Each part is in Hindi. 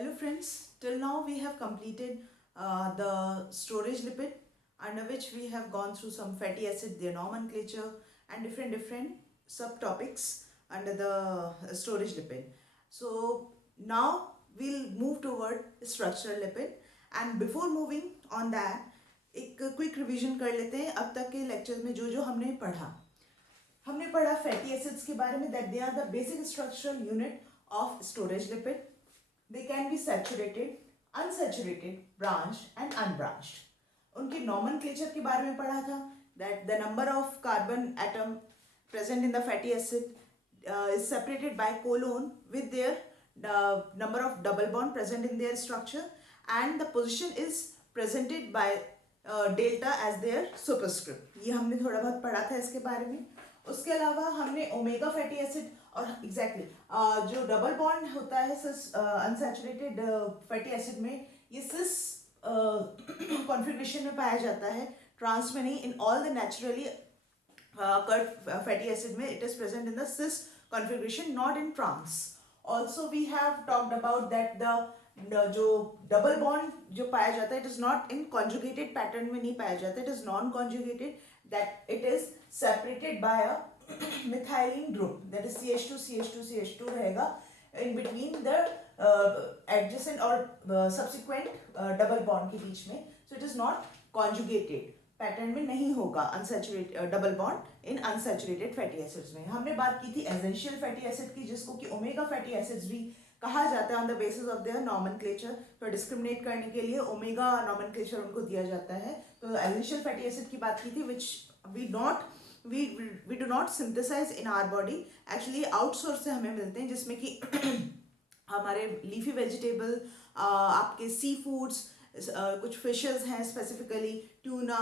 Hello friends, till now we have completed the storage lipid, under which we have gone through some fatty acid, their nomenclature and different subtopics under the storage lipid. So now we'll move toward structural lipid, and before moving on that एक क्विक रिवीजन कर लेते हैं अब तक के लेक्चर में जो हमने पढ़ा फैटी एसिड्स के बारे में, that they are the basic structural unit of storage lipid. They can be saturated, unsaturated, branched and unbranched. उनके nomenclature के बारे में पढ़ा था, that the number of carbon atom present in the fatty acid is separated by colon with their number of double bond present in their structure, and the position is presented by delta as their superscript. ये हमने थोड़ा बहुत पढ़ा था इसके बारे में. उसके अलावा हमने ओमेगा फैटी एसिड और जो डबल बॉन्ड होता है सिस अनसैचुरेटेड फैटी एसिड में, ये सिस कॉन्फ़िगरेशन में पाया जाता है, ट्रांस में नहीं. In all the naturally occurred fatty acid में it is present in the cis configuration, not in trans. Also we have talked about that the जो डबल बॉन्ड जो पाया जाता है, it is not in conjugated pattern में नहीं पाया जाता, it is non conjugated, that it is separated by a methylene group, that is CH2 रहेगा in between the adjacent और subsequent double bond के बीच में. So it is not conjugated pattern में नहीं होगा unsaturated double bond in unsaturated fatty acids में. हमने बात की थी essential fatty acid की, जिसको कि ओमेगा फैटी एसिड्स भी कहा जाता है on the basis of their nomenclature. तो डिस्क्रिमिनेट करने के लिए ओमेगा नॉमेनक्लेचर उनको दिया जाता है. तो एसेंशियल फैटी एसिड की बात की थी, विच we do not synthesize in our body, actually outsource से हमें मिलते हैं, जिसमें कि हमारे लीफी वेजिटेबल, आपके सी फूड्स, कुछ फिशेस हैं स्पेसिफिकली ट्यूना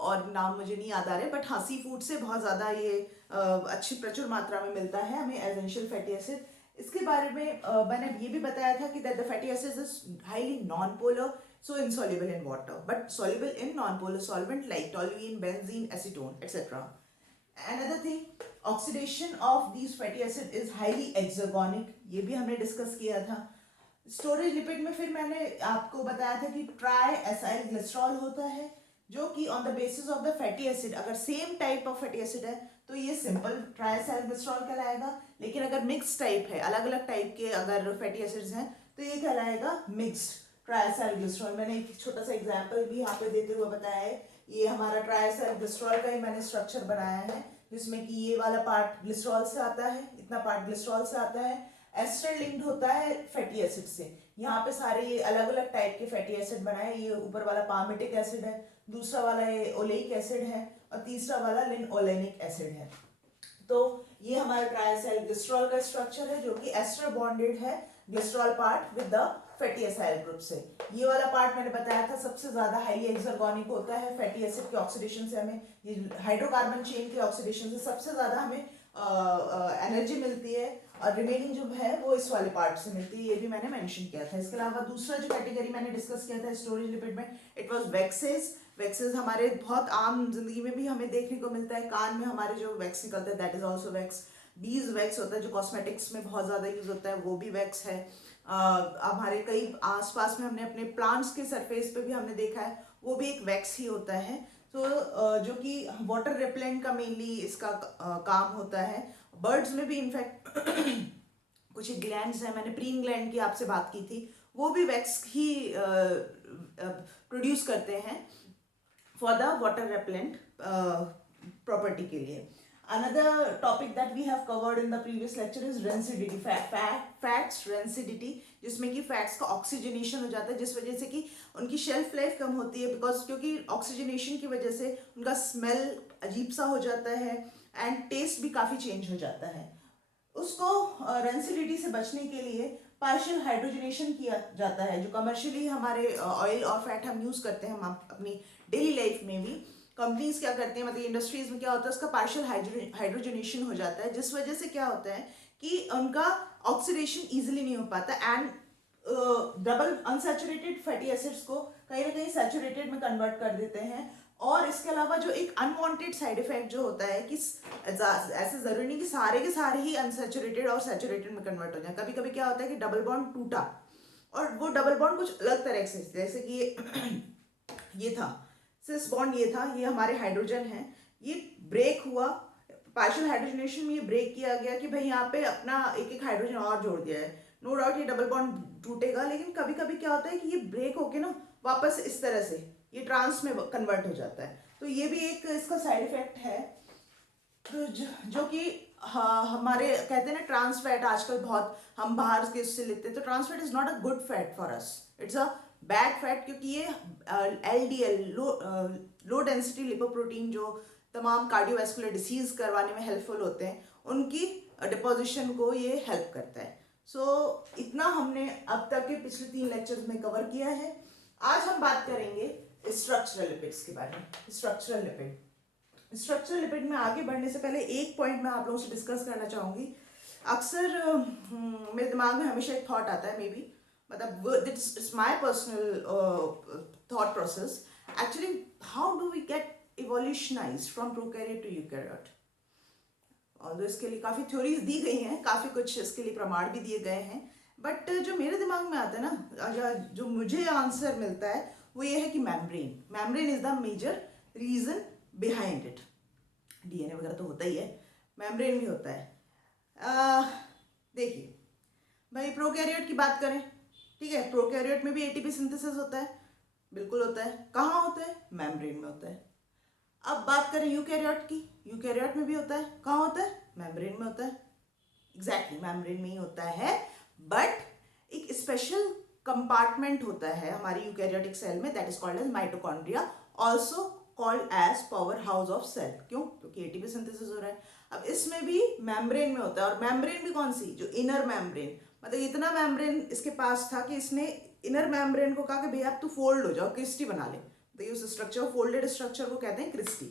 और नाम मुझे नहीं याद आ रहे, बट हाँ सी फूड से बहुत ज़्यादा ये अच्छी प्रचुर मात्रा में मिलता है हमें एसेंशियल फैटी एसिड. इसके बारे में मैंने ये भी बताया था कि that the fatty acid is highly non polar, so insoluble in water but soluble in non-polar solvent like toluene, benzene, acetone, etc. Another thing, oxidation of these fatty acid is highly exergonic, ये भी हमने डिस्कस किया था. स्टोरेज लिपिड में फिर मैंने आपको बताया था कि ट्राई एसाइल ग्लिसरॉल होता है, जो कि on the basis of the fatty acid, अगर same type of fatty acid है तो ये सिंपल ट्राई एसाइल ग्लिसरॉल कहलाएगा, लेकिन अगर मिक्स टाइप है, अलग अलग टाइप के अगर फैटी एसिड्स हैं तो ये कहलाएगा मिक्स्ड ट्राइसाइल ग्लिसरॉल. मैंने एक छोटा सा एग्जांपल भी यहाँ पे देते हुए बताया है. ये हमारा ट्राइसाइल ग्लिसरॉल का ही मैंने स्ट्रक्चर बनाया है, जिसमें कि ये वाला पार्ट ग्लिसरॉल से आता है, इतना पार्ट ग्लिसरॉल से आता है, एस्टर लिंक्ड होता है फैटी एसिड से. यहाँ पे सारे ये अलग अलग टाइप के फैटी एसिड बनाए. ये ऊपर वाला पामिटिक एसिड है, दूसरा वाला ये ओलेइक एसिड है, और तीसरा वाला लिनओलेनिक एसिड है. तो ये हमारा ट्राइसाइल ग्लिसरॉल का स्ट्रक्चर है, जो कि एस्टर बॉन्डेड है glycerol part with the fatty acyl group से. ये वाला पार्ट मैंने बताया था सबसे ज्यादा हाईली एक्सर्गोनिक होता है. फैटी एसिड के ऑक्सीडेशन से हमें, ये हाइड्रोकार्बन चेन के ऑक्सीडेशन से सबसे ज्यादा हमें एनर्जी मिलती है, और रिमेनिंग जो है वो इस वाले पार्ट से मिलती है. ये भी मैंने मेंशन किया था. इसके अलावा दूसरा जो कैटेगरी मैंने डिस्कस किया था स्टोरेज लिपिड में, इट वाज वैक्सेस. वैक्सेस हमारे बहुत आम जिंदगी में भी हमें देखने को मिलता है. कान में हमारे जो वैक्स निकलता है, that is also wax. Bees wax होता है जो कॉस्मेटिक्स में बहुत ज़्यादा यूज होता है, वो भी वैक्स है. हमारे कई आसपास में हमने अपने प्लांट्स के सरफेस पे भी हमने देखा है, वो भी एक वैक्स ही होता है. तो जो कि वाटर रिपेलेंट का मेनली इसका काम होता है. बर्ड्स में भी इनफैक्ट कुछ ग्लैंड्स हैं, मैंने प्रीन ग्लैंड की आपसे बात की थी, वो भी वैक्स ही प्रोड्यूस करते हैं for the water repellent property के लिए. Another topic that we have covered in the previous lecture is rancidity, fats rancidity, जिसमें कि फैट्स का ऑक्सीजनेशन हो जाता है, जिस वजह से कि उनकी शेल्फ लाइफ कम होती है, बिकॉज क्योंकि ऑक्सीजनेशन की वजह से उनका स्मेल अजीब सा हो जाता है एंड टेस्ट भी काफ़ी चेंज हो जाता है. उसको रेंसिडिटी से बचने के लिए पार्शियल हाइड्रोजनेशन किया जाता है, जो कमर्शियली हमारे ऑयल और फैट हम यूज़ करते हैं हम अपनी डेली लाइफ में भी. कंपनीज क्या करते हैं, मतलब इंडस्ट्रीज में क्या होता है, उसका पार्शियल हाइड्रोजनेशन हो जाता है, जिस वजह से क्या होता है कि उनका ऑक्सीडेशन इजीली नहीं हो पाता, and double unsaturated fatty acids को कहीं ना कहीं सैचुरेटेड में कन्वर्ट कर देते हैं, और इसके अलावा जो एक अनवांटेड साइड इफेक्ट जो होता है कि ऐसे जरूरी नहीं कि सारे के सारे ही अनसेचुरेटेड और सैचुरेटेड में कन्वर्ट हो जाए। कभी कभी क्या होता है कि डबल बॉन्ड टूटा और वो डबल बॉन्ड कुछ अलग तरह से, जैसे कि ये था सिस बॉन्ड, ये था, ये हमारे हाइड्रोजन है, ये ब्रेक हुआ, पार्शियल हाइड्रोजनेशन में ये ब्रेक किया गया कि भाई यहाँ पे अपना एक एक हाइड्रोजन और जोड़ दिया है। नो डाउट ये डबल बॉन्ड टूटेगा, लेकिन कभी कभी क्या होता है कि ये ब्रेक होके ना वापस इस तरह से ये ट्रांस में कन्वर्ट हो जाता है। तो ये भी एक इसका साइड इफेक्ट है। तो जो कि हाँ, हमारे कहते हैं ना ट्रांस फैट, आजकल बहुत हम बाहर के उससे लेते हैं, तो trans fat is not a good fat for us, it's a bad fat, क्योंकि ये LDL लो डेंसिटी लिपोप्रोटीन जो तमाम कार्डियोवैस्कुलर डिसीज करवाने में हेल्पफुल होते हैं, उनकी डिपोजिशन को ये हेल्प करता है। सो इतना हमने अब तक के पिछले 3 लेक्चर्स में कवर किया है। आज हम बात करेंगे स्ट्रक्चरल लिपिड्स के बारे में। स्ट्रक्चरल लिपिड में आगे बढ़ने से पहले एक पॉइंट मैं आप लोगों से डिस्कस करना चाहूँगी। अक्सर मेरे दिमाग में हमेशा एक थॉट आता है, मे बी मतलब it's my personal thought process, actually how do we get evolutionized from prokaryote to eukaryote. और इसके लिए काफ़ी थ्योरीज दी गई हैं, काफ़ी कुछ इसके लिए प्रमाण भी दिए गए हैं, बट जो मेरे दिमाग में आता है ना, जो मुझे आंसर मिलता है वो ये है कि membrane is the major reason behind it. DNA वगैरह तो होता ही है, मैम्ब्रेन भी होता है। देखिए भाई, प्रोकैरियोट की बात करें, ठीक है, प्रोकैरियोट में भी ATP सिंथेसिस होता है, बिल्कुल होता है। कहाँ होता है? मैम्ब्रेन में होता है। अब बात करें यूकैरियोट की, यूकैरियोट में भी होता है। कहाँ होता है? मैम्ब्रेन में होता है। एग्जैक्टली मैम्ब्रेन में ही होता है, बट एक स्पेशल कंपार्टमेंट होता है हमारी यूकैरियोटिक सेल में, that is called as mitochondria, also called as power house of cell. क्यों? क्योंकि ATP सिंथेसिस हो रहा है। अब इसमें भी मैम्ब्रेन में होता है, और मैम्ब्रेन भी कौन सी? जो इनर मैम्ब्रेन, मतलब इतना मैम्ब्रेन इसके पास था कि इसने इनर मैम्ब्रेन को कहा कि भैया अब तू फोल्ड हो जाओ, क्रिस्टी बना ले। तो उस स्ट्रक्चर, फोल्डेड स्ट्रक्चर को कहते हैं क्रिस्टी।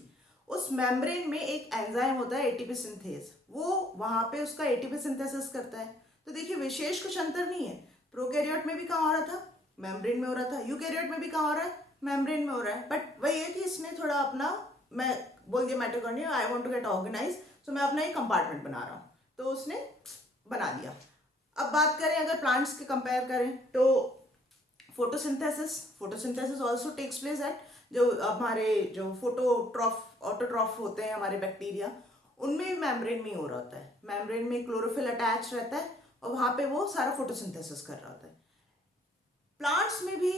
उस मेम्ब्रेन में एक एंजाइम होता है ATP सिंथेज, वो वहां पे उसका ATP सिंथेसिस करता है। तो देखिए विशेष कुछ अंतर नहीं है, प्रोकैरियोट में भी कहाँ हो रहा था? मेम्ब्रेन में हो रहा था। यूकैरियोट में भी कहाँ हो रहा है? मेम्ब्रेन में हो रहा है। बट वही है कि इसने थोड़ा अपना, मैं बोल दिया mitochondria, I want to get organise, तो मैं अपना एक कंपार्टमेंट बना रहा हूँ, तो उसने बना दिया। अब बात करें अगर प्लांट्स के कंपेयर करें तो photosynthesis also takes place at, जो हमारे जो फोटोट्रॉफ ऑटोट्रॉफ होते हैं हमारे बैक्टीरिया, उनमें भी मेम्ब्रेन में ही हो रहा होता है। मेम्ब्रेन में क्लोरोफिल अटैच रहता है और वहाँ पे वो सारा फोटोसिंथेसिस कर रहा होता है। प्लांट्स में भी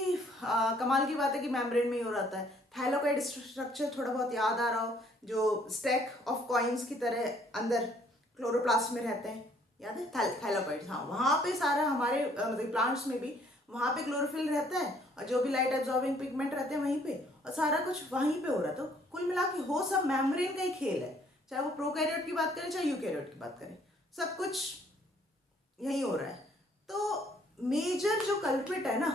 कमाल की बात है कि मेम्ब्रेन में ही हो रहा है। थाइलाकोइड स्ट्रक्चर थोड़ा बहुत याद आ रहा हो, जो स्टैक ऑफ कॉइन्स की तरह अंदर क्लोरोप्लास्ट में रहते हैं, याद है थाइलाकोइड? हाँ, वहाँ पे सारा हमारे मतलब प्लांट्स में भी वहाँ पे क्लोरोफिल रहता है, और जो भी लाइट एब्जॉर्बिंग पिगमेंट रहते हैं वहीं पे, और सारा कुछ वहीं पे हो रहा है। तो कुल मिला के हो सब मेम्ब्रेन का ही खेल है, चाहे वो प्रोकैरियोट की बात करें चाहे यूकैरियोट की बात करें, सब कुछ यही हो रहा है। तो मेजर जो कल्प्रिट है ना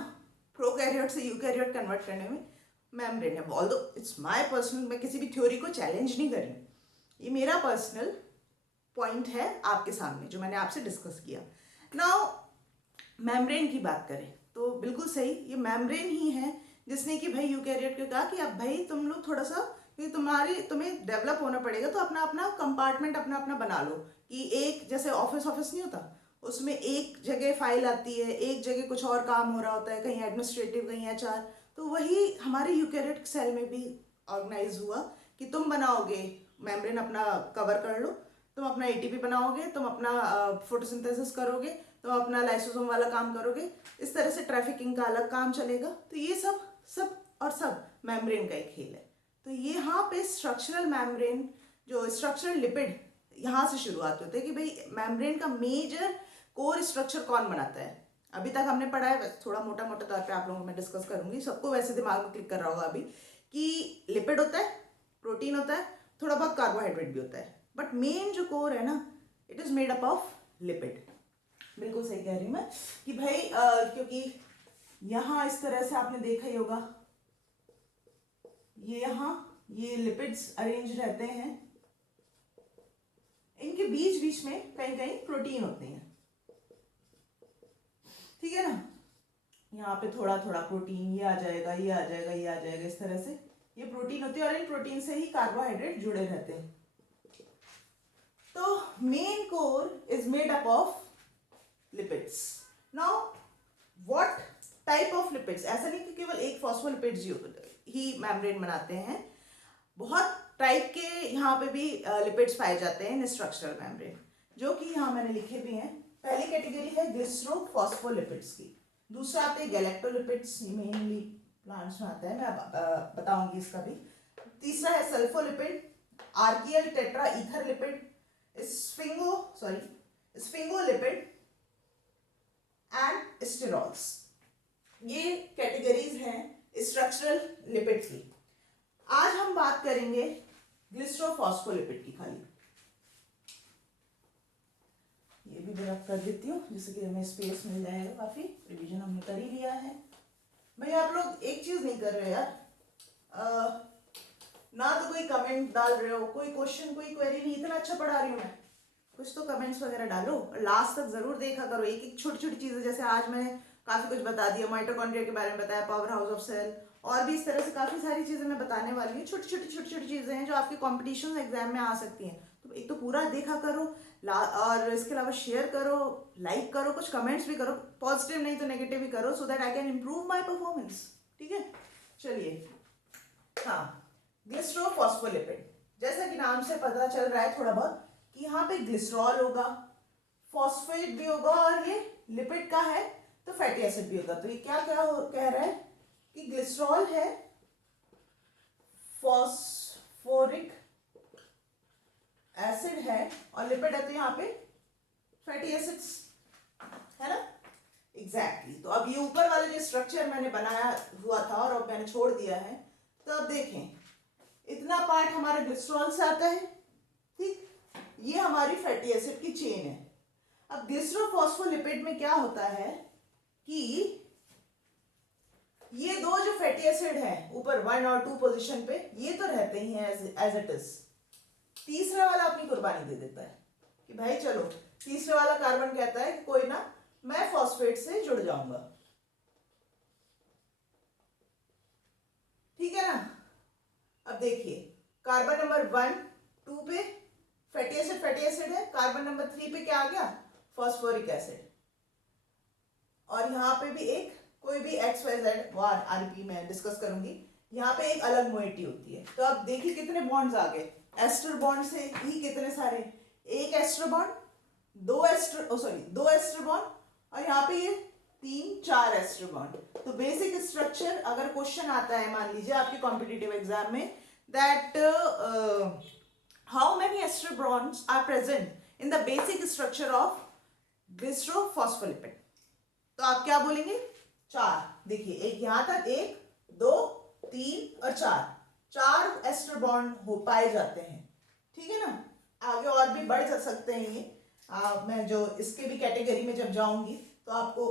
प्रोकैरियोट से यूकैरियोट कन्वर्ट करने में, मेम्ब्रेन है। ऑल्दो इट्स माय पर्सनल, मैं किसी भी थ्योरी को चैलेंज नहीं कर रही, ये मेरा पर्सनल पॉइंट है आपके सामने जो मैंने आपसे डिस्कस किया। नाउ मेम्ब्रेन की बात करें तो बिल्कुल सही, ये मेम्ब्रेन ही है जिसने कि भाई यूकैरियोट को कहा कि अब भाई तुम लोग थोड़ा सा, क्योंकि तुम्हें डेवलप होना पड़ेगा, तो अपना अपना कंपार्टमेंट अपना अपना बना लो। कि एक जैसे ऑफिस नहीं होता, उसमें एक जगह फाइल आती है, एक जगह कुछ और काम हो रहा होता है, कहीं एडमिनिस्ट्रेटिव कहीं HR, तो वही हमारे यूकैरियोटिक सेल में भी ऑर्गेनाइज हुआ कि तुम बनाओगे मेम्ब्रेन, अपना कवर कर लो, तुम अपना ATP बनाओगे, तुम अपना फोटोसिंथेसिस करोगे, तुम अपना लाइसोसोम वाला काम करोगे, इस तरह से ट्रैफिकिंग का अलग काम चलेगा। तो ये सब सब और सब मेम्ब्रेन का एक खेल है। तो यहाँ पे स्ट्रक्चरल मेम्ब्रेन, जो स्ट्रक्चरल लिपिड, यहाँ से शुरुआत होती है कि भाई मेम्ब्रेन का मेजर कोर स्ट्रक्चर कौन बनाता है। अभी तक हमने पढ़ा है, थोड़ा मोटा मोटा तौर पे आप लोगों को मैं डिस्कस करूंगी, सबको वैसे दिमाग में क्लिक कर रहा होगा अभी कि लिपिड होता है, प्रोटीन होता है, थोड़ा बहुत कार्बोहाइड्रेट भी होता है, बट मेन जो कोर है ना, it is made up of lipid. बिल्कुल सही कह रही हूँ मैं कि भाई क्योंकि यहाँ इस तरह से आपने देखा ही होगा, ये यहाँ ये लिपिड्स अरेंज रहते हैं, इनके बीच बीच में कहीं कहीं प्रोटीन होते हैं, ठीक है ना। यहाँ पे थोड़ा थोड़ा प्रोटीन, ये आ जाएगा, ये आ जाएगा, ये आ जाएगा, इस तरह से ये प्रोटीन होते हैं और इन प्रोटीन से ही कार्बोहाइड्रेट जुड़े रहते हैं। तो main core is made up of lipids. Now what type of lipids, ऐसा नहीं कि केवल एक फॉस्फोलिपिड्स ही मेम्ब्रेन बनाते हैं, बहुत टाइप के यहाँ पे भी लिपिड्स पाए जाते हैं इन स्ट्रक्चरल मेम्ब्रेन, जो कि यहाँ मैंने लिखे भी हैं। पहली कैटेगरी है ग्लिसरोफॉस्फोलिपिड्स की, दूसरा आते हैं गैलेक्टोलिपिड्स, मेनली प्लांट्स में आता है, मैं अब बताऊंगी इसका भी। तीसरा है sulfolipid, archaeal tetra ether lipid, sphingolipid and sterols. ये कैटेगरीज हैं स्ट्रक्चरल लिपिड की। आज हम बात करेंगे ग्लिसरोफॉस्फोलिपिड की खाली। ये भी मैं रख कर देती हूँ जिससे कि हमें स्पेस मिल जाएगा, काफी रिवीजन हमने कर ही लिया है। भाई आप लोग एक चीज नहीं कर रहे यार, ना तो कोई कमेंट डाल रहे हो, कोई क्वेश्चन कोई क्वेरी नहीं, इतना अच्छा पढ़ा रही हूँ मैं, कुछ तो कमेंट्स वगैरह डालो और लास्ट तक जरूर देखा करो। एक एक छोटी छोटी चीजें, जैसे आज मैंने काफी कुछ बता दिया, माइटोकॉन्ड्रिया के बारे में बताया, पावर हाउस ऑफ सेल, और भी इस तरह से काफी सारी चीजें मैं बताने वाली हूँ। छोटी छोटी चीजें हैं जो आपके कॉम्पिटिशन एग्जाम में आ सकती हैं। तो एक तो पूरा देखा करो और इसके अलावा शेयर करो, लाइक करो, कुछ कमेंट्स भी करो, पॉजिटिव नहीं तो नेगेटिव भी करो, so that I can improve my performance. ठीक है, चलिए। हाँ, ग्लिसरोफॉस्फोलिपिड, जैसा कि नाम से पता चल रहा है थोड़ा बहुत कि यहाँ पे ग्लिसरॉल होगा, फॉस्फेट भी होगा, और ये लिपिड का है तो फैटी एसिड भी होगा। तो ये क्या क्या कह रहा है कि ग्लिसरॉल है, फॉस्फोरिक एसिड है, और लिपिड है तो यहाँ पे फैटी एसिड्स है ना। एग्जैक्टली। तो अब ये ऊपर वाला जो स्ट्रक्चर मैंने बनाया हुआ था और अब मैंने छोड़ दिया है, तो अब देखें इतना पार्ट हमारा ग्लिसरॉल से आता है, ठीक, ये हमारी फैटी एसिड की चेन है। अब ग्लिसरोफॉस्फोलिपिड में क्या होता है कि ये दो जो फैटी एसिड है ऊपर 1 और 2 पोजीशन पे, ये तो रहते ही हैं एज इट इज। तीसरा वाला अपनी कुर्बानी दे देता है कि भाई चलो, तीसरे वाला कार्बन कहता है कि कोई ना, मैं फॉस्फेट से जुड़ जाऊंगा। ठीक है ना। अब देखिए कार्बन नंबर 1 2 पे फैटी एसिड है, कार्बन नंबर 3 पे क्या आ गया, फॉस्फोरिक एसिड, और यहाँ पे भी एक कोई भी XYZ आरपी मैं डिस्कस करूंगी, यहाँ पे एक अलग मोइटी होती है। तो अब देखिए कितने बॉन्ड्स आ गए, एस्टर बॉन्ड से ही कितने सारे, एक एस्टर बॉन्ड, दो एस्टर बॉन्ड, और यहाँ पे ये 3-4 एस्टर बॉन्ड। तो बेसिक स्ट्रक्चर अगर क्वेश्चन आता है मान लीजिए आपके कॉम्पिटिटिव एग्जाम में, that how many ester bonds are present in the basic structure of glycerophospholipid, तो आप क्या बोलेंगे, 4। देखिए एक यहाँ तक 1 2 3 और 4 एस्टर बॉन्ड हो पाए जाते हैं। ठीक है ना। आगे और भी बढ़ जा सकते हैं ये, मैं जो इसके भी कैटेगरी में जब जाऊंगी तो आपको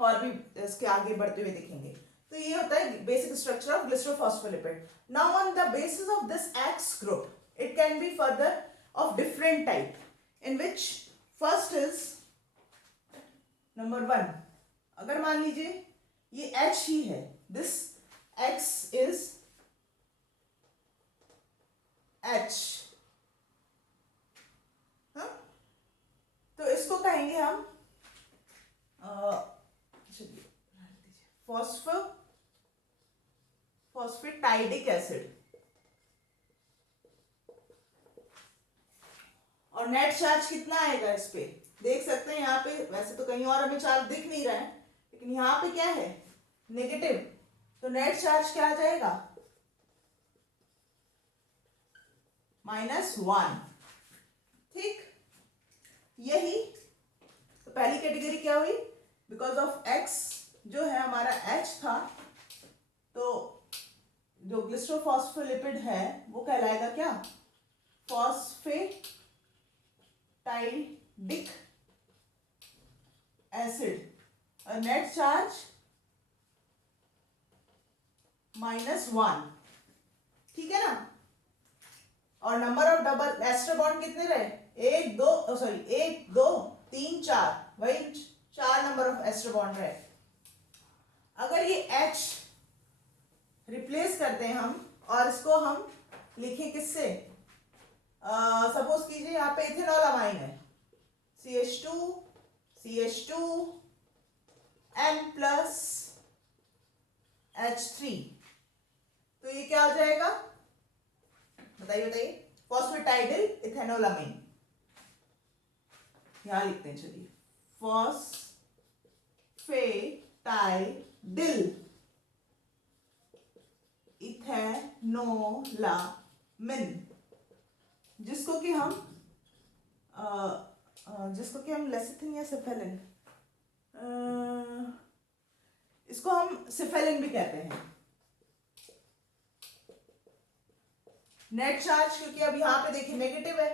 और भी इसके आगे बढ़ते हुए दिखेंगे। तो ये होता है basic structure of glycerophospholipid. Now on the basis of this X group it can be further of different type, in which first is number 1, अगर मान लीजिए ये H ही है, दिस X इज H, हाँ, तो इसको कहेंगे हम फॉस्फेटाइडिक एसिड, और नेट चार्ज कितना आएगा इस पे देख सकते हैं यहाँ पे, वैसे तो कहीं और हमें चार्ज दिख नहीं रहा है, लेकिन यहाँ पे क्या है, नेगेटिव, तो नेट चार्ज क्या आ जाएगा, -1। ठीक, यही तो पहली कैटेगरी क्या हुई, बिकॉज ऑफ X जो है हमारा H था, तो जो ग्लिसरोफॉस्फोलिपिड है वो कहलाएगा क्या, फॉस्फेटाइडिक एसिड, और नेट चार्ज -1। ठीक है ना। और number of double ester bond कितने रहे, 1 2 3 4, वही 4 नंबर ऑफ एस्टर बॉन्ड रहे। अगर ये H रिप्लेस करते हैं हम, और इसको हम लिखें किससे? सपोज कीजिए यहाँ पे इथेनॉल अमाइन है, CH2 N प्लस H3, तो ये क्या हो जाएगा? बताइए बताइए। फॉस्फेटाइडिल इथेनोलामाइन, यहां लिखते हैं, चलिए, फॉस्फेटाइडिल इथेनोलामिन, जिसको कि हम लेसिथिन या सिफेलिन, इसको हम सिफेलिन भी कहते हैं। नेट चार्ज, क्योंकि अब यहाँ पे देखिए नेगेटिव है,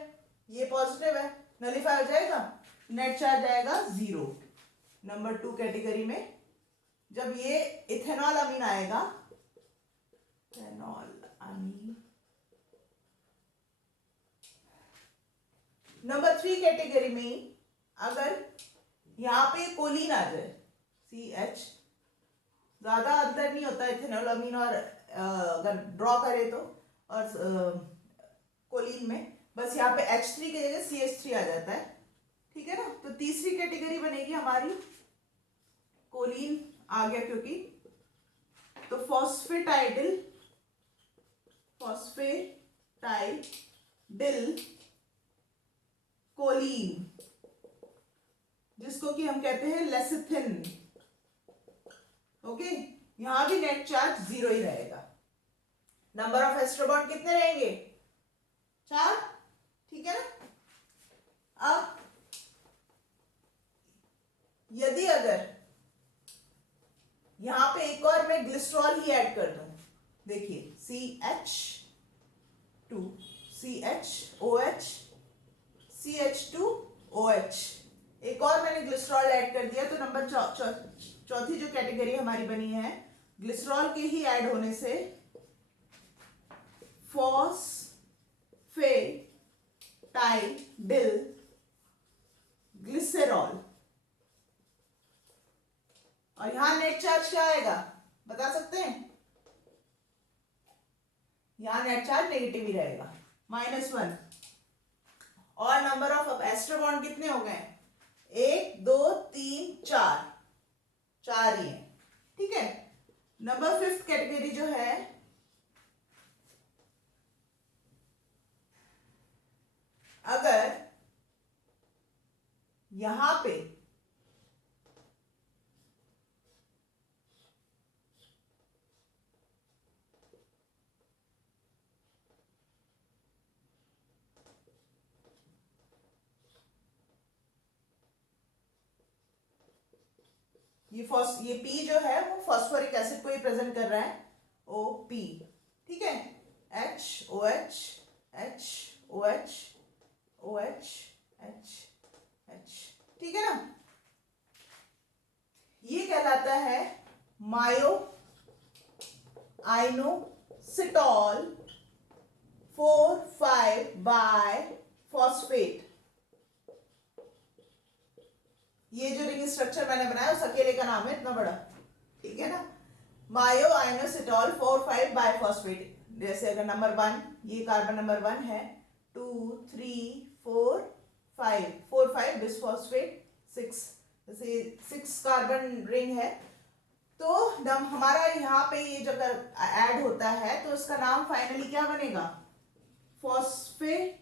ये पॉजिटिव है, नलिफाई हो जाएगा, नेट चार्ज आएगा 0। नंबर 2 कैटेगरी में जब ये इथेनॉल अमीन आएगा, इथेनॉल अमीन। नंबर 3 कैटेगरी में अगर यहाँ पे कोलिन आ जाए, CH, ज्यादा अंतर नहीं होता इथेनॉल अमीन और अगर ड्रॉ करे तो, और कोलिन में बस यहाँ पे H3 की जगह CH3 आ जाता है, ठीक है ना। तो तीसरी कैटेगरी बनेगी हमारी, कोलिन आ गया क्योंकि, तो फॉस्फेटाइडिल कोलिन, जिसको कि हम कहते हैं लेसिथिन। ओके, यहां भी नेट चार्ज 0 ही रहेगा। नंबर ऑफ एस्टर बॉन्ड कितने रहेंगे? 4, ठीक है ना। अब यदि अगर यहां पे एक और मैं ग्लिसरॉल ही ऐड कर दूं, देखिए CH2OH, एक और मैंने ग्लिसरॉल ऐड कर दिया, तो नंबर चौथी जो कैटेगरी हमारी बनी है, ग्लिसरॉल के ही ऐड होने से फॉस्फेटाइडिल ग्लिसरॉल, और यहां नेट चार्ज क्या आएगा बता सकते हैं? यहां नेट चार्ज नेगेटिव ही रहेगा, -1। और नंबर ऑफ एस्टर बॉन्ड कितने हो गए? 1 2 3 4, 4 ही है, ठीक है। नंबर 5th कैटेगरी जो है, अगर यहां पे ये P जो है वो फॉस्फोरिक एसिड को ही प्रेजेंट कर रहा है, OP, ठीक है। HOH HOH OH H, ठीक है ना। ये कहलाता है मायो आइनोसिटॉल 4,5 बाय फॉस्फेट। ये जो रिंग स्ट्रक्चर मैंने बनाया उस अकेले का नाम है इतना बड़ा, ठीक है ना। मायो आइनोसिटॉल 4,5 बाय फॉस्फेट, जैसे अगर नंबर 1, ये कार्बन नंबर 1 है, 2 3 4 5, 4 5 बिसफॉस्फेट 6, जैसे 6 कार्बन रिंग है, तो जब हमारा यहाँ पे ये जब ऐड होता है तो इसका नाम फाइनली क्या बनेगा? फॉस्फेटाइडिल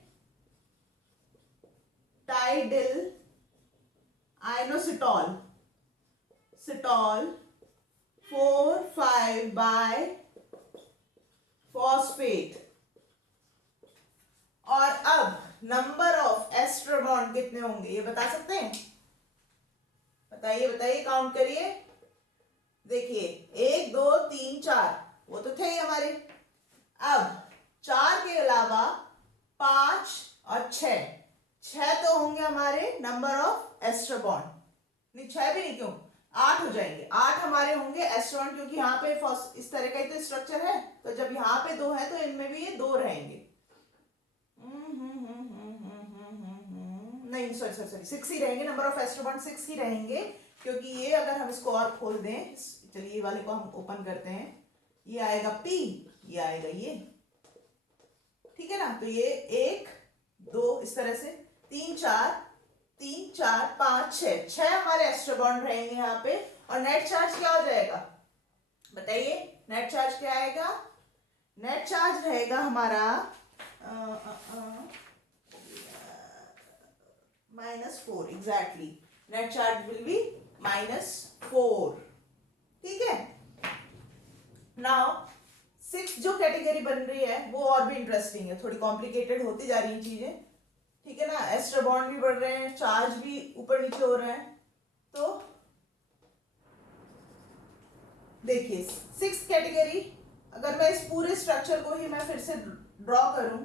आइनोसिटॉल 4,5 बाय फॉस्फेट। और अब नंबर ऑफ एस्टर बॉन्ड कितने होंगे ये बता सकते हैं? बताइए बताइए, काउंट करिए। देखिए 1 2 3 4 वो तो थे ही हमारे। अब 4 के अलावा 5 और 6 तो होंगे हमारे नंबर ऑफ एस्टर बॉन्ड। नहीं 6 भी नहीं, क्यों 8 हो जाएंगे। 8 हमारे होंगे एस्टर बॉन्ड, क्योंकि यहाँ पे इस तरह का ही तो स्ट्रक्चर है, तो जब यहाँ पे 2 है तो इनमें भी ये 2 रहेंगे। नहीं सॉरी 6 ही रहेंगे। नंबर ऑफ एस्टर बॉन्ड 6 ही रहेंगे, क्योंकि ये अगर हम इसको और खोल दें, चलिए ये वाले को हम ओपन करते हैं, ये आएगा P, ये आएगा ये, ठीक है ना। तो ये 1 2 इस तरह से 3 4 3 4 5 6, 6 हमारे एक्स्ट्रा बॉन्ड रहेंगे यहाँ पे। और नेट चार्ज क्या हो जाएगा बताइए, नेट चार्ज क्या आएगा, नेट चार्ज रहेगा हमारा -4, exactly, net charge will be -4, ठीक है। नाउ 6 जो कैटेगरी बन रही है वो और भी इंटरेस्टिंग है, थोड़ी कॉम्प्लिकेटेड होती जा रही हैं चीजें, ठीक है ना। एस्टर बॉन्ड भी बढ़ रहे हैं, चार्ज भी ऊपर नीचे हो रहे हैं। तो देखिए 6 कैटेगरी, अगर मैं इस पूरे स्ट्रक्चर को ही मैं फिर से ड्रॉ करूं,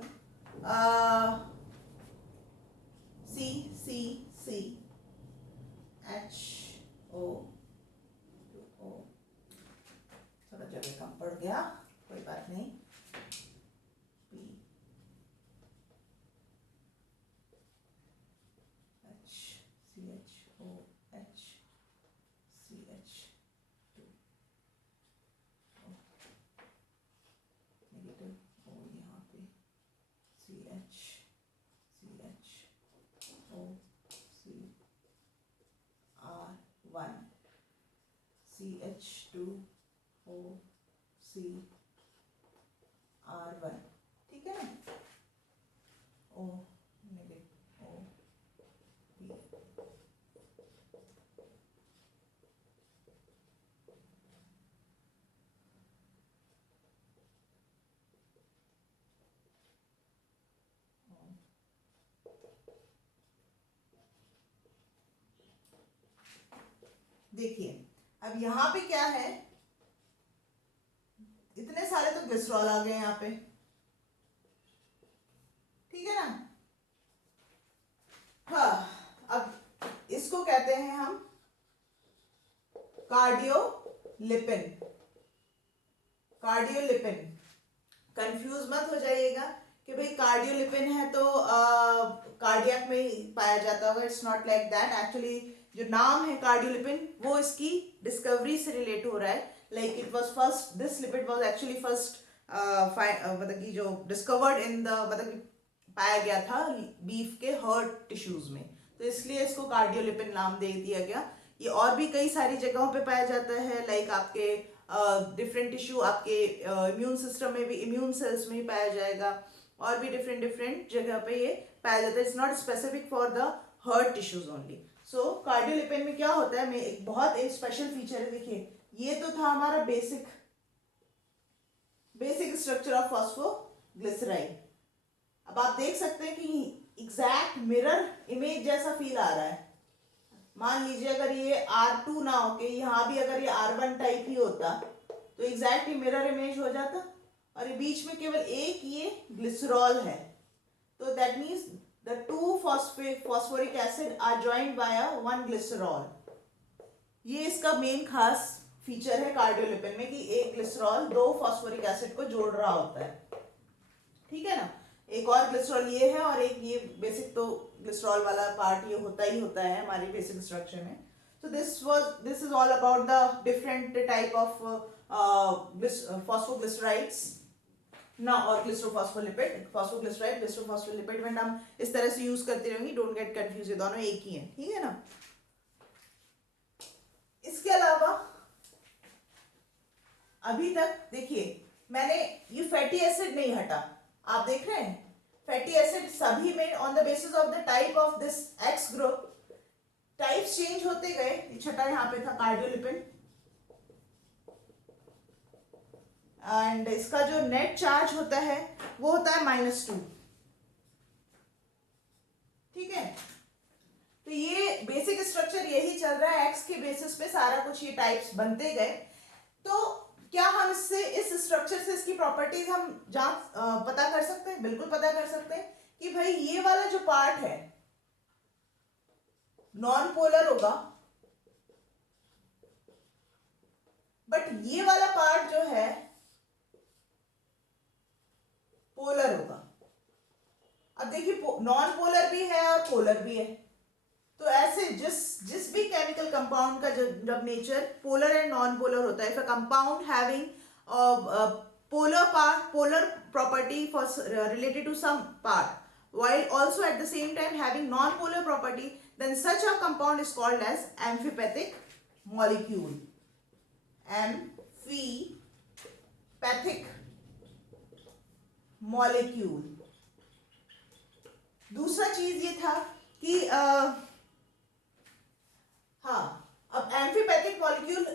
सी सी सी एच ओ ओ, थोड़ा जगह कम पड़ गया, कोई बात नहीं, P H C H O H C H negative O, यहाँ पे सी एच ओ सी R1 CH2O C R1, ठीक है ना। O नेगेटिव O P, देखिए अब यहाँ पे क्या है, इतने सारे तो ग्लिसरॉल आ गए यहाँ पे, ठीक है ना। हाँ, अब इसको कहते हैं हम कार्डियोलिपिन, कार्डियोलिपिन, कंफ्यूज मत हो जाइएगा कि भाई कार्डियोलिपिन है तो कार्डियक में ही पाया जाता होगा, it's not like that. Actually जो नाम है कार्डियोलिपिन वो इसकी डिस्कवरी से रिलेट हो रहा है, like it was first, this lipid was actually first मतलब कि जो डिस्कवर्ड इन द, मतलब कि पाया गया था बीफ के हर्ट टिश्यूज में, तो इसलिए इसको कार्डियोलिपिन नाम दे दिया गया। ये और भी कई सारी जगहों पे पाया जाता है, लाइक आपके डिफरेंट टिश्यू, आपके इम्यून सिस्टम में भी, इम्यून सेल्स में ही पाया जाएगा, और भी डिफरेंट डिफरेंट जगह पे ये पाया जाता है। It's not specific for the heart tissues only. So cardiolipin में क्या होता है, मैं एक बहुत एक स्पेशल फीचर है, देखिए ये तो था हमारा बेसिक स्ट्रक्चर ऑफ फॉस्फोग्लिसराइड। अब आप देख सकते हैं कि एग्जैक्ट मिरर इमेज जैसा फील आ रहा है। मान लीजिए अगर ये R2 ना होके यहाँ भी अगर ये R1 टाइप ही होता तो एग्जैक्टली मिरर इमेज हो जाता, और ये बीच में केवल एक ये ग्लिसरॉल है, तो that means the 2 phosphoric acid are joined by a 1 glycerol। ये इसका मेन खास फीचर है कार्डियोलिपिन में कि एक ग्लिसरॉल 2 फॉस्फोरिक एसिड को जोड़ रहा होता है, ठीक है ना। एक और ग्लिसरॉल ये है, और एक ये बेसिक तो ग्लिसरॉल वाला पार्ट ये होता ही होता है हमारी बेसिक स्ट्रक्चर में। So this is all about the different type of phosphoglycerides ना, और ग्लिसरोफॉस्फोलिपिड, फॉस्फोग्लिसराइड, ग्लिसरोफॉस्फोलिपिड में नाम इस तरह से यूज करते रहेंगे, डोंट गेट कंफ्यूज, ये दोनों एक ही हैं, ठीक है ना। इसके अलावा अभी तक देखिए मैंने ये फैटी एसिड नहीं हटा, आप देख रहे हैं फैटी एसिड सभी में on the basis of the type of this X group types change होते गए। छठा यहाँ पे था कार्डियोलिपिन, एंड इसका जो नेट चार्ज होता है वो होता है -2, ठीक है। तो ये बेसिक स्ट्रक्चर यही चल रहा है, एक्स के बेसिस पे सारा कुछ ये टाइप्स बनते गए। तो क्या हम इससे, इस स्ट्रक्चर से इसकी प्रॉपर्टीज हम जांच पता कर सकते हैं? बिल्कुल पता कर सकते हैं कि भाई ये वाला जो पार्ट है नॉन पोलर होगा, बट ये वाला पार्ट जो है पोलर होगा। अब देखिए नॉन पोलर भी है और पोलर भी है, तो ऐसे जिस भी केमिकल कंपाउंड का जब nature polar and non polar होता है, if a compound having polar property for related to some part, while also at the same time having non-polar property, then such a compound is called as amphipathic molecule. Amphipathic molecule. दूसरा चीज ये था कि हाँ, अब एम्फीपैथिक मॉलिक्यूल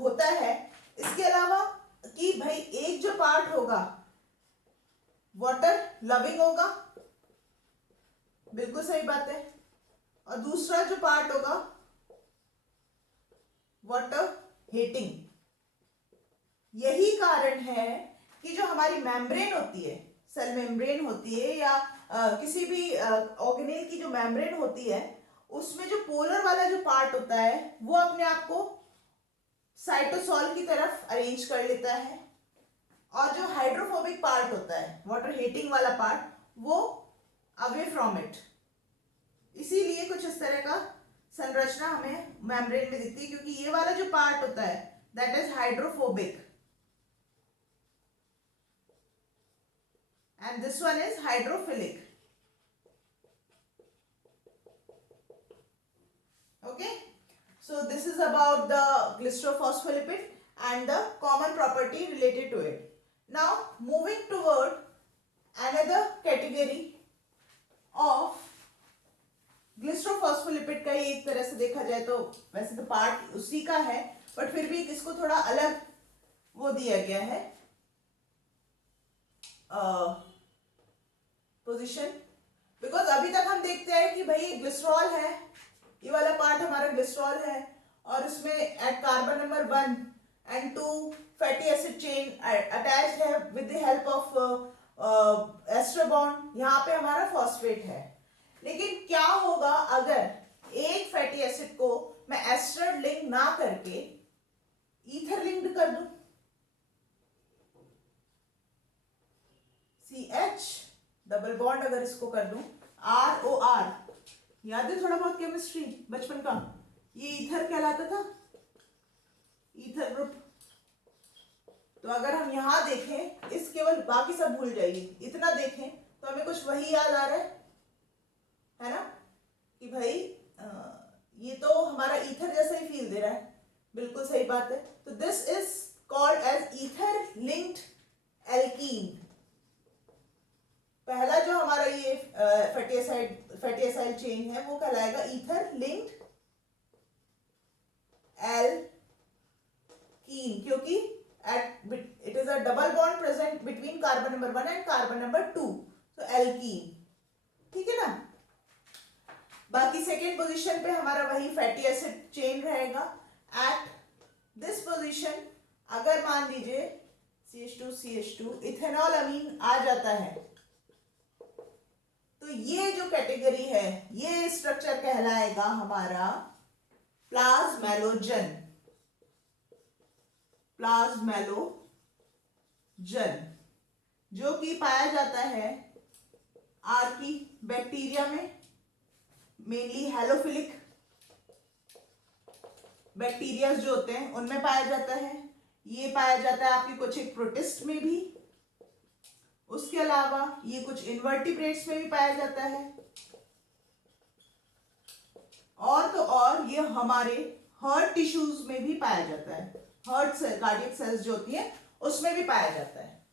होता है, इसके अलावा कि भाई एक जो पार्ट होगा वाटर लविंग होगा, बिल्कुल सही बात है, और दूसरा जो पार्ट होगा वाटर हेटिंग। यही कारण है कि जो हमारी मेम्ब्रेन होती है, सेल मेम्ब्रेन होती है या किसी भी ऑर्गेनेल की जो मेम्ब्रेन होती है, उसमें जो पोलर वाला जो पार्ट होता है वो अपने आप को साइटोसॉल की तरफ अरेंज कर लेता है, और जो हाइड्रोफोबिक पार्ट होता है, वाटर हेटिंग वाला पार्ट, वो अवे फ्रॉम इट। इसीलिए कुछ इस तरह का संरचना हमें मेम्ब्रेन में दिखती है, क्योंकि ये वाला जो पार्ट होता है that is hydrophobic and this one is hydrophilic. Okay, so this is about the glycerophospholipid and the common property related to it. Now moving toward another category of glycerophospholipid का, एक तरह से देखा जाए तो वैसे तो पार्ट उसी का है, बट फिर भी इसको थोड़ा अलग वो दिया गया है पोजीशन, बिकॉज अभी तक हम देखते हैं कि भाई ग्लिसरॉल है, ये वाला पार्ट हमारा ग्लिसरॉल है, और इसमें at carbon number 1 and 2 fatty acid chain attached है with the help of ester bond. यहाँ पे हमारा फॉस्फेट है, लेकिन क्या होगा अगर एक फैटी एसिड को मैं एस्टर लिंक ना करके ईथर लिंक्ड कर दूं, CH डबल बॉन्ड अगर इसको कर दूं, ROR, याद है थोड़ा बहुत केमिस्ट्री बचपन का, ये ईथर कहलाता था, ईथर ग्रुप। तो अगर हम यहां देखें, इस केवल, बाकी सब भूल जाइए, इतना देखें तो हमें कुछ वही याद आ रहा है ना, कि भाई ये तो हमारा ईथर जैसा ही फील दे रहा है, बिल्कुल सही बात है। तो this is called as ether linked alkene. पहला जो हमारा ये फैटी एसाइल चेन है वो कहलाएगा ईथर लिंक्ड एल्कीन, क्योंकि it is a double bond present between carbon number 1 and carbon number 2, तो एल्कीन। ठीक है ना। बाकी सेकेंड पोजीशन पे हमारा वही फैटी एसिड चेन रहेगा। एट दिस पोजीशन अगर मान लीजिए CH2 इथेनॉल अमीन आ जाता है, तो ये जो कैटेगरी है, ये स्ट्रक्चर कहलाएगा हमारा प्लाज्मेलोजन। जो कि पाया जाता है आर्की बैक्टीरिया में, मेनली हेलोफिलिक बैक्टीरिया जो होते हैं उनमें पाया जाता है। ये पाया जाता है आपकी कुछ एक प्रोटिस्ट में भी, उसके अलावा ये कुछ इन्वर्टिब्रेट्स में भी पाया जाता है, और तो और ये हमारे हार्ट टिश्यूज में भी पाया जाता है, हार्ट सेल, कार्डियक सेल्स जो होती हैं उसमें भी पाया जाता है।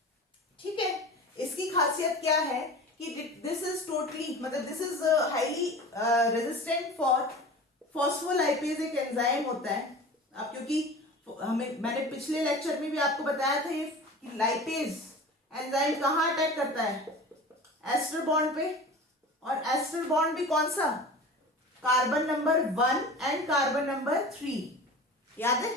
ठीक है। इसकी खासियत क्या है कि दिस इज टोटली, मतलब this is highly resistant for phospholipase, एक एंजाइम होता है। अब क्योंकि मैंने पिछले लेक्चर में भी आपको बताया था ये लाइपेज एंजाइम कहाँ अटैक करता है, एस्टर बॉन्ड पे, और एस्टर बॉन्ड भी कौन सा, carbon number 1 and carbon number 3, याद है।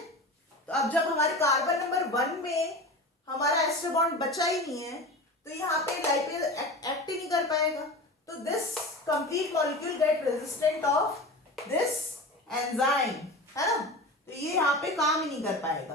तो अब जब हमारे कार्बन नंबर 1 में हमारा एस्टर बॉन्ड बचा ही नहीं है, तो यहाँ पे लाइपेज एक्ट ही नहीं कर पाएगा, तो this complete molecule get resistant of this enzyme, है ना। तो ये यहाँ पे काम ही नहीं कर पाएगा।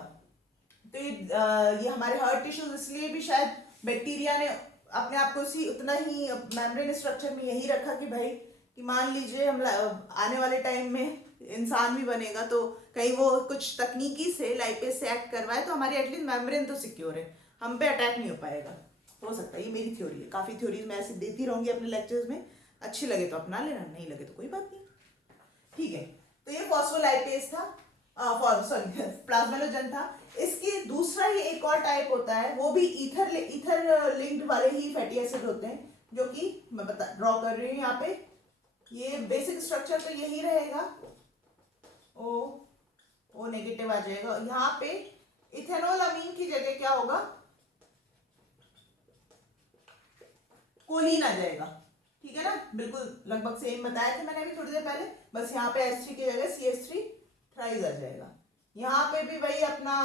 तो ये हमारे हार्ट टिश्यूज इसलिए भी शायद बैक्टीरिया ने अपने आप को उसी उतना ही मेम्ब्रेन स्ट्रक्चर में यही रखा कि भाई कि मान लीजिए हम आने वाले टाइम में इंसान भी बनेगा तो कहीं वो कुछ तकनीकी से लाइपेज से एक्ट करवाए तो हमारी एटलीस्ट मेम्ब्रेन तो सिक्योर है, हम पे अटैक नहीं हो पाएगा। हो सकता है, ये मेरी थ्योरी है। काफ़ी थ्योरीज मैं ऐसे देती रहूँगी अपने लेक्चर्स में, अच्छी लगे तो अपना लेना, नहीं लगे तो कोई बात नहीं। ठीक है, तो ये फॉस्फोलाइपेज था, सॉरी प्लाज्मेलोजन था। इसके दूसरा ये एक और टाइप होता है, वो भी ईथर लिंक्ड वाले ही फैटी एसिड होते हैं, जो कि मैं ड्रॉ कर रही हूँ यहाँ पे। ये बेसिक स्ट्रक्चर तो यही रहेगा, ओ नेगेटिव आ जाएगा। यहाँ पे इथेनॉल अमीन की जगह क्या होगा, कोलिन आ जाएगा। ठीक है ना, बिल्कुल लगभग सेम बताया था मैंने अभी थोड़ी देर पहले, बस यहाँ पे H3 की जगह CH3 थ्राइस आ जाएगा। यहाँ पे भी वही अपना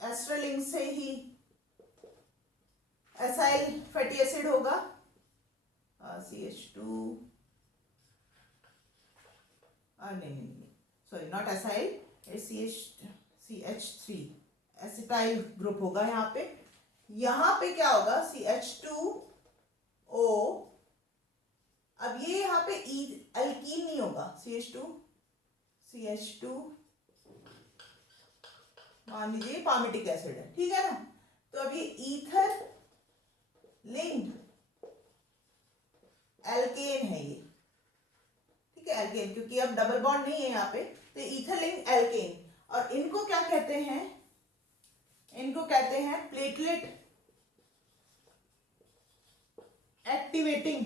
एस्ट्रलिंग से ही एसाइल फैटी एसिड होगा, CH2 नहीं sorry not acyl, CH3 acetyl group होगा यहाँ पे। यहाँ पे क्या होगा, CH2O। अब ये यहाँ पे अल्कीन नहीं होगा, CH2 मान लीजिए पार्मिटिक एसिड है, ठीक है ना। तो अब ये ईथर लिंक्ड एल्केन है ये, ठीक है, एल्केन, क्योंकि अब डबल बॉन्ड नहीं है यहाँ पे, तो ईथर लिंक्ड एल्केन। और इनको क्या कहते हैं, इनको कहते हैं प्लेटलेट एक्टिवेटिंग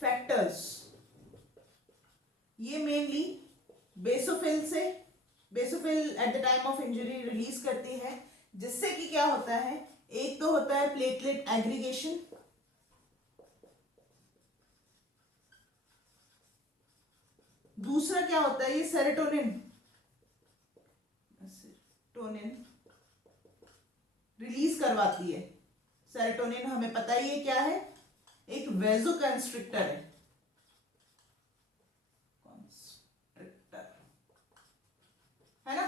फैक्टर्स। ये mainly basophil at the time of injury release करती है, जिससे कि क्या होता है, एक तो होता है प्लेटलेट एग्रीगेशन, दूसरा क्या होता है, ये सेरोटोनिन रिलीज करवाती है। सेरोटोनिन हमें पता ही है क्या है, एक वेजोकंस्ट्रिक्टर है ना,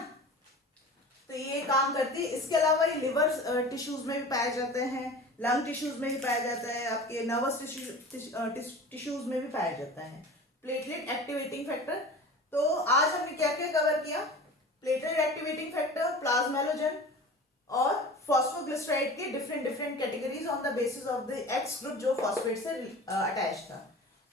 तो ये काम करती है। इसके अलावा ये लिवर टिश्यूज में भी पाया जाते हैं, लंग टिश्यूज में भी पाया जाता है, आपके नर्वस टिश्यूज में भी पाया जाता है प्लेटलेट एक्टिवेटिंग फैक्टर। तो आज हमने क्या क्या कवर किया, प्लेटलेट एक्टिवेटिंग फैक्टर, प्लाज्मेलोजन और फॉस्फोग्लिसराइड के different categories on the basis of the x group जो फॉस्फेट से अटैच था।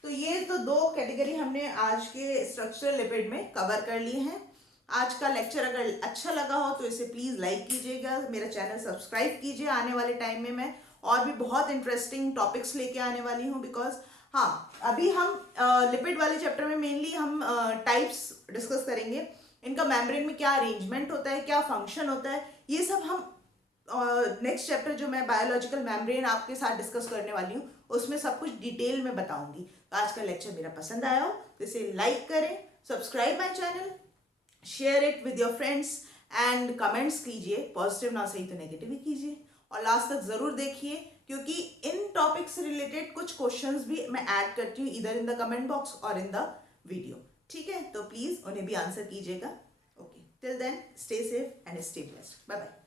तो ये तो दो कैटेगरी हमने आज के स्ट्रक्चरल लिपिड में कवर कर ली हैं। आज का लेक्चर अगर अच्छा लगा हो तो इसे प्लीज़ लाइक कीजिएगा, मेरा चैनल सब्सक्राइब कीजिए। आने वाले टाइम में मैं और भी बहुत इंटरेस्टिंग टॉपिक्स लेके आने वाली हूँ, बिकॉज हाँ अभी हम लिपिड वाले चैप्टर में मेनली हम टाइप्स डिस्कस करेंगे, इनका मेम्ब्रेन में क्या अरेंजमेंट होता है, क्या फंक्शन होता है, ये सब हम नेक्स्ट चैप्टर जो मैं बायोलॉजिकल मेम्ब्रेन आपके साथ डिस्कस करने वाली हूँ उसमें सब कुछ डिटेल में बताऊंगी। तो आज का लेक्चर मेरा पसंद आया हो तो इसे लाइक करें, subscribe my channel, share it with your friends and comments कीजिए, पॉजिटिव ना सही तो नेगेटिव ही कीजिए, और लास्ट तक ज़रूर देखिए क्योंकि इन टॉपिक से रिलेटेड कुछ क्वेश्चंस भी मैं ऐड करती हूँ इधर इन द कमेंट बॉक्स और इन द वीडियो। ठीक है, तो प्लीज़ उन्हें भी आंसर कीजिएगा। Okay, till then stay safe and stay blessed, bye bye.